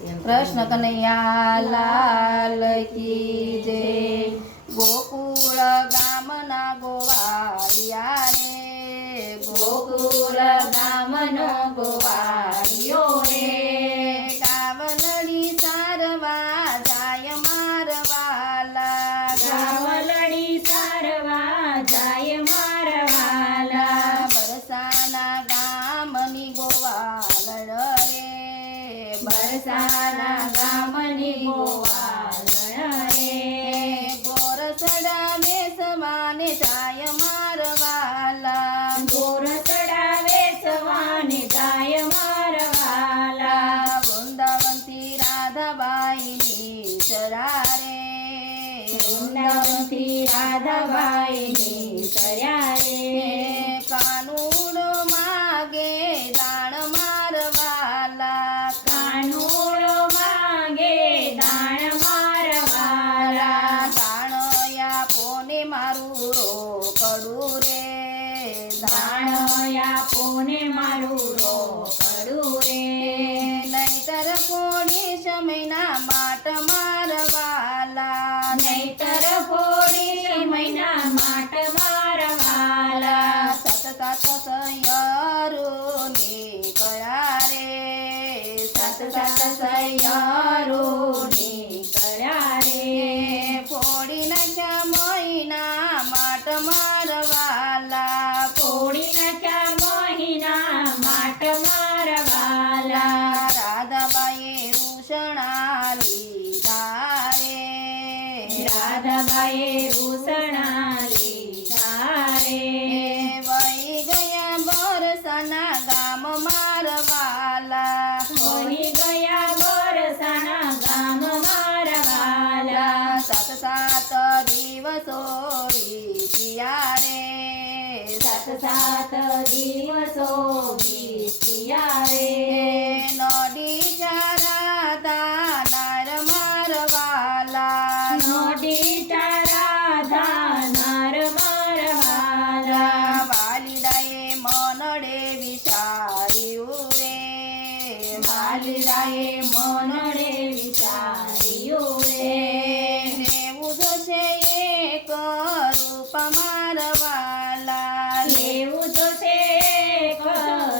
कृष्ण कन्हैया लाल की जय। गोकुळ गामना गोवाळिया रे, गोकुळ गामनो गोवाळियो रे, गावलडी सारवा जाय मारवाला, गावलडी सारवा जाय मारवाला, बरसाना गामनी गोवाळण रे, बरसाना गामनी गोवाळण रे, गोरसडा वेसवाने जाय मारवाला, गोरसडा वेसवाने जाय मारवाला, वृंदावंती राधाबाईनी चरा रे, वृंदावंती राधाबाईनी चर्या रे, कानूड मागे दाण मारवाला, कानूळ मागे दाण मारवाला, दाण या पोने मारू रोकडू रे, दाण या पोने मारू रोकडू रे, नैतर कोणी शमैना माट मारवाला, नैतर कोणी मैना माट मारवाला, सत सात सयरूनी कळा रे, सात सात सयरूनी कळ्या रे, फोडी नख्या महिना माट मारवाला, कोळीनाच्या महिना माट मारवाला, राधाबाई रुषणाली दारे, राधाबाई रुसणाली धारे, वही गया बरसाना गाम मारवाला, होई गया बरसाना गाम मारवाला, सात सात दिवसोरी जिया रे, सात सात दिवसो बीतिया रे, नदीच्या राधा नार मारवाला, नदीच्या राधा नार मारवाला, वालिदाये मनडे विचारिऊ रे, वालिदाये मनडे विचारियो रे, देऊ जसे एक रूप मारवाला, लेऊ जसे एक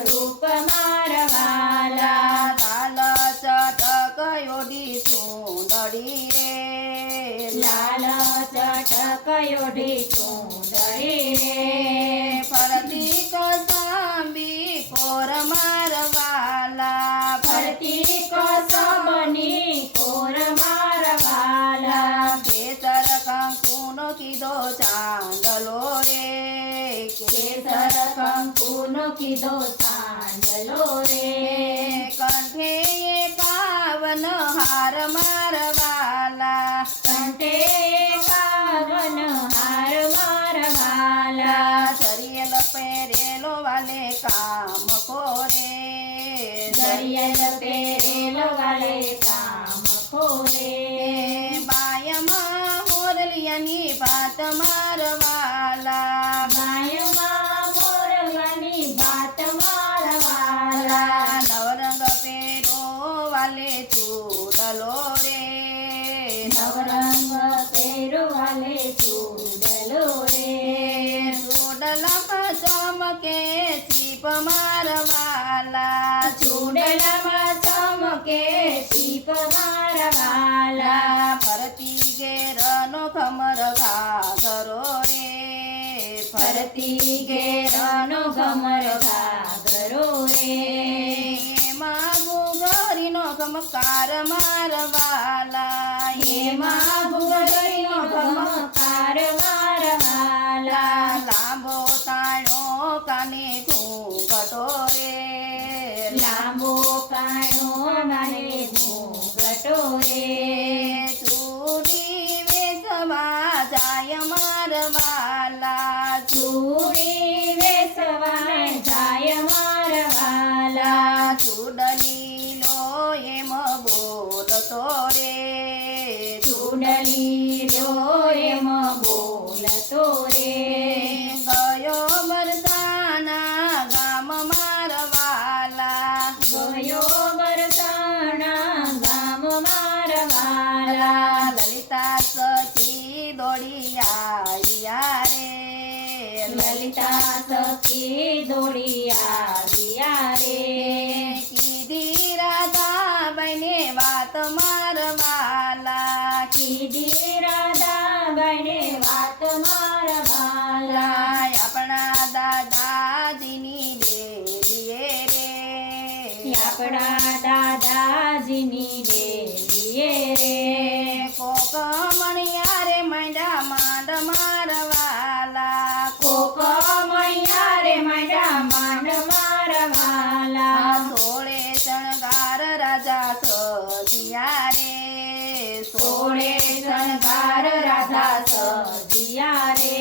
रूप मारवाला, लाल चटक योडी सुंदरी रे, लाल चटक एवढी चोंदळी रे, फरती कसांबी कोर मारवाला, फरती कसबनी कोर मारवाला, केसर कंकुन किदो चांदलो रे, केसर कंकुन किदो चांदलो रे, कंठे एकावन हार मारवाला, कंठे पावन हार मारवाला, शरीर पेरेलो वाले काम कोरे, दरियल पेरेल वाले काम खोरे, बायमा मोरलियानी बात मारवाला, बायमा मोरवानी बात मारवाला, नवरंग पेरो वाले चूडलो रे, नवरंग पेरू वाले चूडलो रे, चूडला चमके चीप मारवाला, चूडला चमके शीप मारवाला, फरती गेरनो खमर घागरो रे, फरती गेरनो गमर घागरो रे, मागू घरीनो खमकार मारवाला, हे मागुगरीनो गमकार मारवाला, लांबो ताणो काने घूंघटो रे, लांबो काणो माने घूंघटो रे, चूडी वेसवा जाय मारवाला, चूडी वेसवाय जाय मारवाला, चूडली लो एम बोलतो रे, चूडली लोयम बोलतो रे, गयो बरसाना गाम मारवाला, गयो बरसाना गा વાલા લલિતા સખી દોડી આવ્યા રે લલિતા સખી દોડી આવ્યા રે કીધી રાધાબાઈને વાત મારવાલા કીધી રાધાબાઈને વાત મારા વાલા આપણા દાદાજીની દેવીએ રે આપણા દાદાજીની દેવીએ રે કોક મણિયા રે માંડા માંડ મારવાલા કોક મૈયા રે માંડા માંડ મારા વાલા સોળે શણગાર રાજા સજિયા રે સોળે શણગાર રાધા સજિયા રે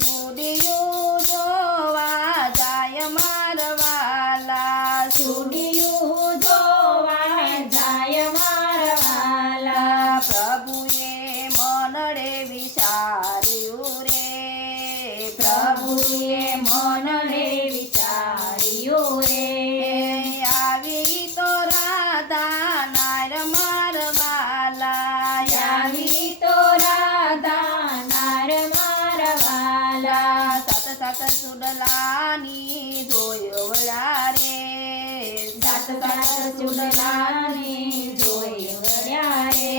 સુડિયું જોવા જાય મારવાલા સુડિયું જોવા જાય મારા વાલા પ્રભુએ મનડે વિચાર્યું રે પ્રભુએ મનને વિચાર્યું રે આવી તો રાધા નાર મારવાલા આવી તો રાધા નાર મારા વાલા સાત સાત સુડલાની જોયવડા રે સાત સાત ચૂડલાની જોઈ વળ્યા રે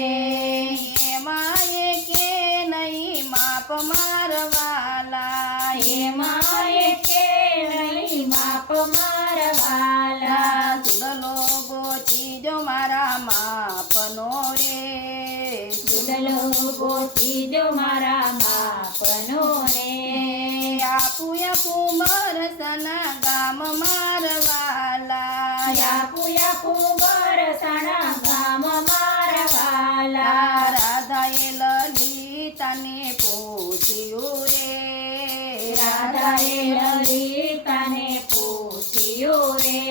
એમાં એકે નહીં માપ મારવાલા એમાં એકે નહીં માપ મારા વાલા સુડલો ગોચી જો મારા માપનો રે ચૂડલો ગોતી જો મારા માપનો રે આપું આપું બરસના ગામ મારવાલા યાપુ બરસણા ગામ મારા વાલા રાધાએ લલિતાને પૂછ્યું રે રાધાએ લલિતાને પૂછ્યું રે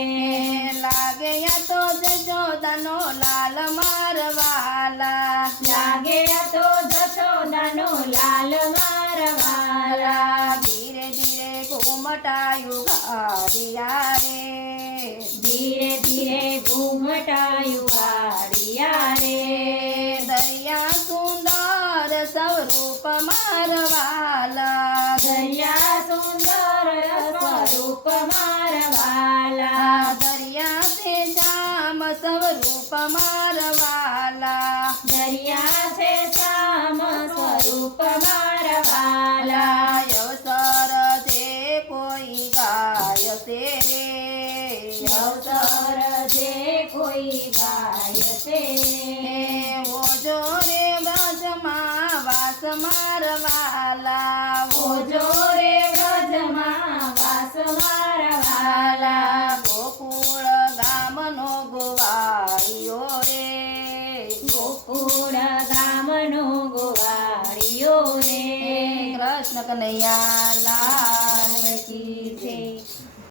લાગે તો જશોદાનો લાલ મારવાલા લાગે તો જશોદાનો લાલ મારા વાલા ધીરે ધીરે ઘૂમટાયું ઘાડિયા રે ધીરે ધીરે ઘૂમટાયું વાડિયા રે દરિયા સુંદર સ્વરૂપ મારવાલા દરિયા સુંદર સ્વરૂપ મારા વાલા દરિયા છે શ્યામ સ્વરૂપ મારવાલા દરિયા છે શ્યામ સ્વરૂપ મારા વાલા અવસર જે કોઈ ગાય છે રે અવસર જે કોઈ ગાય છે ઓજો રે વ્રજમાં વાસ મારવાલા ઓજો રે વ્રજમાં વાસ મારા વાલા ગોકુળ ગામનો ગોવાળિયો રે ગોકુળ ગામનો ગોવાળિયો રે કૃષ્ણ કનૈયા લાલ કી